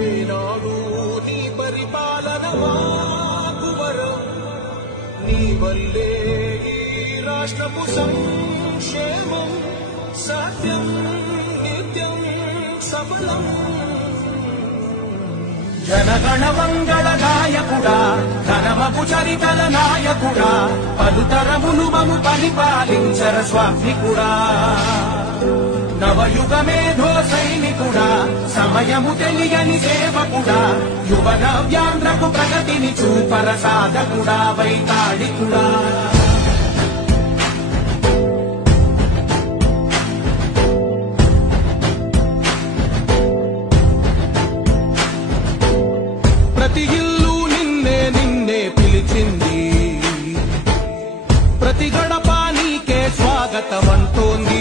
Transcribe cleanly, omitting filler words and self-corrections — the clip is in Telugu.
ఏనాడు నీ పరిపాలన మాకు వరం, నీ వల్లే ఈ రాష్ట్రపు సంక్షేమం సత్యం నిత్యం సఫలం. జనగణ మంగళ నాయకుడా, ఘనమపు చరితల నాయకుడా, పలుతరములు మము పరిపాలించర స్వామికుడా. నవయుగ మేధో సైనికుడా, సమయము తెలియని సేవకుడా, యువ నవ్యాంధ్రకు ప్రగతిని చూపర సాధకుడా, వైతాళికుడా. ప్రతి ఇల్లు నిన్నే నిన్నే పిలిచింది, ప్రతి గడప నీకే స్వాగతం అంటోంది.